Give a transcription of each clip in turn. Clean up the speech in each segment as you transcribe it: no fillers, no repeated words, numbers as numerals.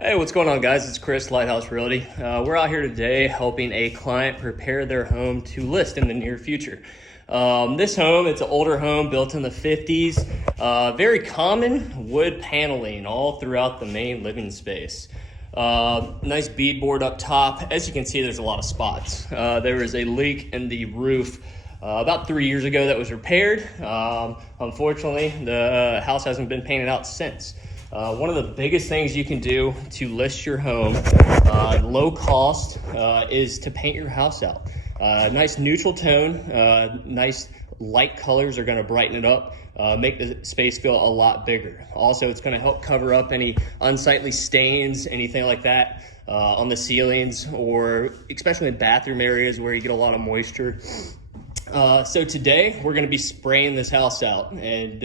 Hey, what's going on, guys? It's Chris, Lighthouse Realty. We're out here today helping a client prepare their home to list in the near future. This home, it's an older home built in the 50s. Very common wood paneling all throughout the main living space. Nice beadboard up top. As you can see, there's a lot of spots. There was a leak in the roof about 3 years ago that was repaired. Unfortunately, the house hasn't been painted out since. One of the biggest things you can do to list your home, low cost, is to paint your house out. Nice neutral tone, nice light colors are going to brighten it up, make the space feel a lot bigger. Also, it's going to help cover up any unsightly stains, anything like that on the ceilings, or especially in bathroom areas where you get a lot of moisture. So today we're going to be spraying this house out, and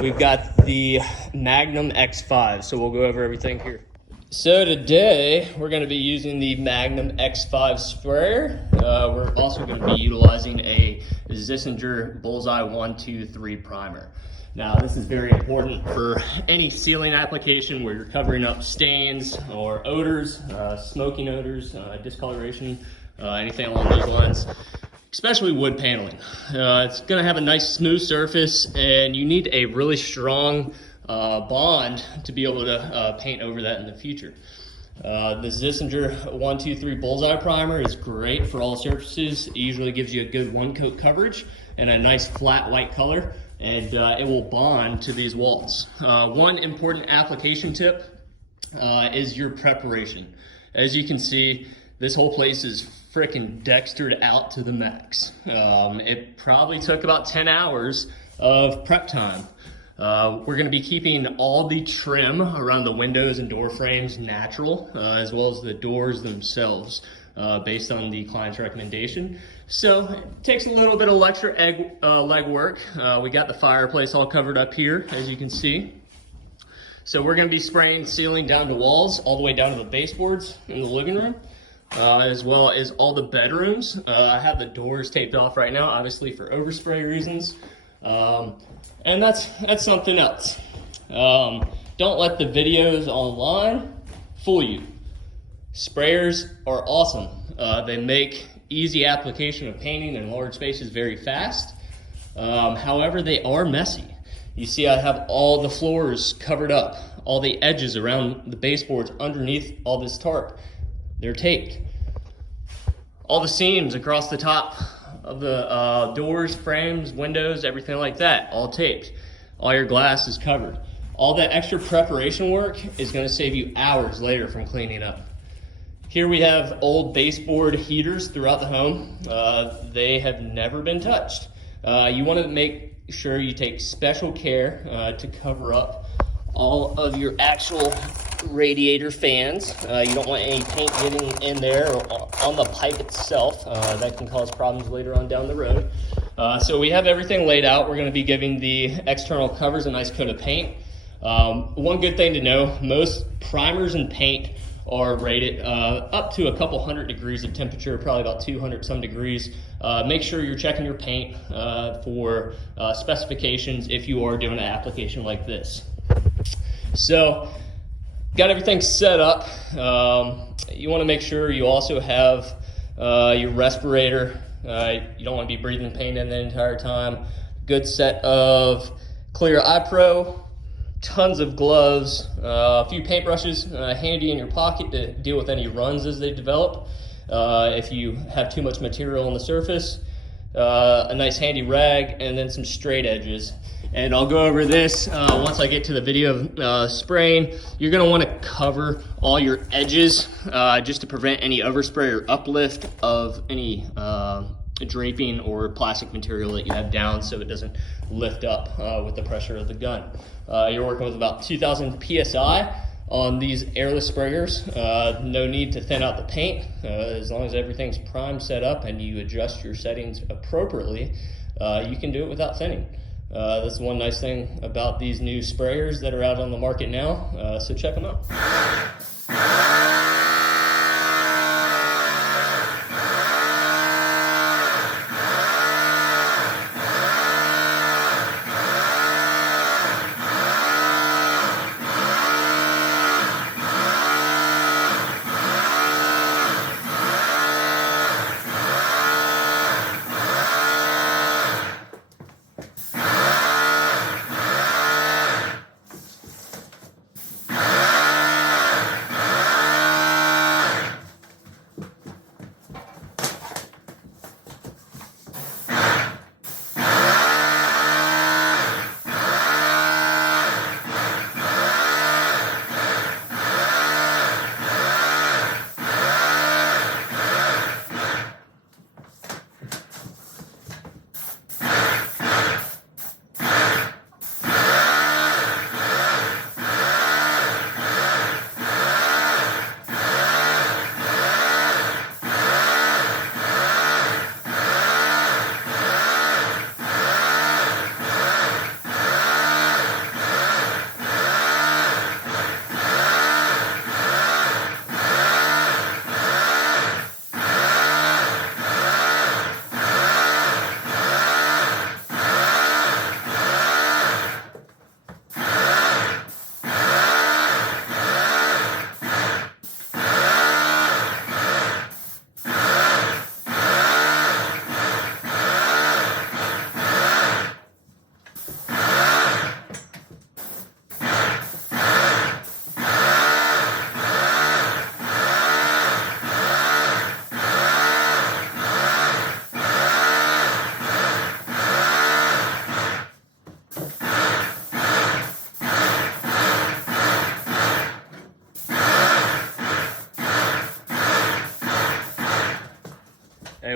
we've got the Magnum X5, so we'll go over everything here. So today we're going to be using the Magnum X5 sprayer. We're also going to be utilizing a Zissinger Bullseye 123 primer. Now this is very important for any ceiling application where you're covering up stains or odors, smoking odors, discoloration, anything along those lines. Especially wood paneling. It's going to have a nice smooth surface, and you need a really strong bond to be able to paint over that in the future. The Zissinger 123 Bullseye Primer is great for all surfaces. It usually gives you a good one coat coverage and a nice flat white color, and it will bond to these walls. One important application tip is your preparation. As you can see, this whole place is freaking dextered out to the max. It probably took about 10 hours of prep time. We're gonna be keeping all the trim around the windows and door frames natural, as well as the doors themselves, based on the client's recommendation. So it takes a little bit of extra leg work. We got the fireplace all covered up here, as you can see. So we're gonna be spraying ceiling down to walls, all the way down to the baseboards in the living room. As well as all the bedrooms. I have the doors taped off right now, obviously for overspray reasons. And that's something else. Don't let the videos online fool you. Sprayers are awesome. They make easy application of painting in large spaces very fast. However, they are messy. You see I have all the floors covered up, all the edges around the baseboards underneath all this tarp. They're taped. All the seams across the top of the doors, frames, windows, everything like that, all taped. All your glass is covered. All that extra preparation work is going to save you hours later from cleaning up. Here we have old baseboard heaters throughout the home. They have never been touched. You want to make sure you take special care to cover up all of your actual radiator fans. You don't want any paint getting in there or on the pipe itself. That can cause problems later on down the road. So we have everything laid out. We're going to be giving the external covers a nice coat of paint. One good thing to know, most primers and paint are rated up to a couple hundred degrees of temperature, probably about 200 some degrees. Make sure you're checking your paint for specifications if you are doing an application like this. So got everything set up. You want to make sure you also have your respirator. You don't want to be breathing paint in the entire time. Good set of clear eye pro, tons of gloves, a few paintbrushes handy in your pocket to deal with any runs as they develop. If you have too much material on the surface, a nice handy rag, and then some straight edges. And I'll go over this once I get to the video of spraying. You're gonna wanna cover all your edges just to prevent any overspray or uplift of any draping or plastic material that you have down, so it doesn't lift up with the pressure of the gun. You're working with about 2,000 PSI on these airless sprayers. No need to thin out the paint. As long as everything's primed, set up, and you adjust your settings appropriately, you can do it without thinning. That's one nice thing about these new sprayers that are out on the market now, so check them out.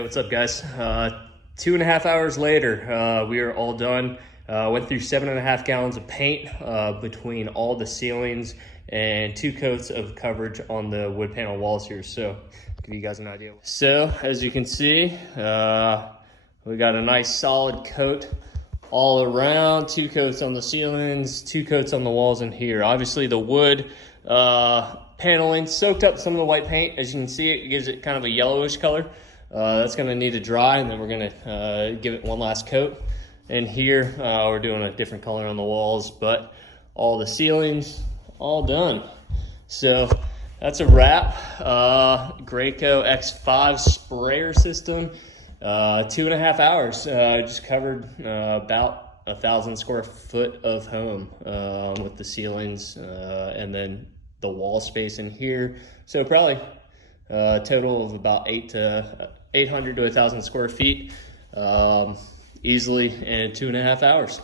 what's up, guys? 2.5 hours later, we are all done. Went through 7.5 gallons of paint between all the ceilings and 2 coats of coverage on the wood panel walls here. So, give you guys an idea. So, as you can see, we got a nice solid coat all around, 2 coats on the ceilings, 2 coats on the walls in here. Obviously, the wood paneling soaked up some of the white paint. As you can see, it gives it kind of a yellowish color. That's gonna need to dry, and then we're gonna give it one last coat. And here, we're doing a different color on the walls, but all the ceilings, all done. So that's a wrap. Graco X5 sprayer system, 2.5 hours. Just covered about 1,000 square foot of home with the ceilings and then the wall space in here. So probably a total of about 800 to 1,000 square feet easily in 2.5 hours.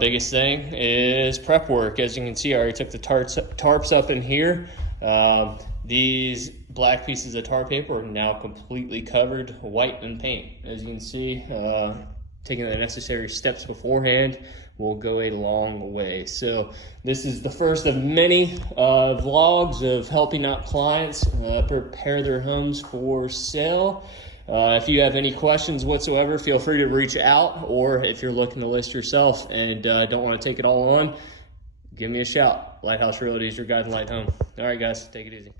Biggest thing is prep work. As you can see, I already took the tarps up in here. These black pieces of tar paper are now completely covered white in paint. As you can see, taking the necessary steps beforehand will go a long way. So this is the first of many vlogs of helping out clients prepare their homes for sale. If you have any questions whatsoever, feel free to reach out, or if you're looking to list yourself and don't want to take it all on, give me a shout. Lighthouse Realty is your guide to light home. All right, guys, take it easy.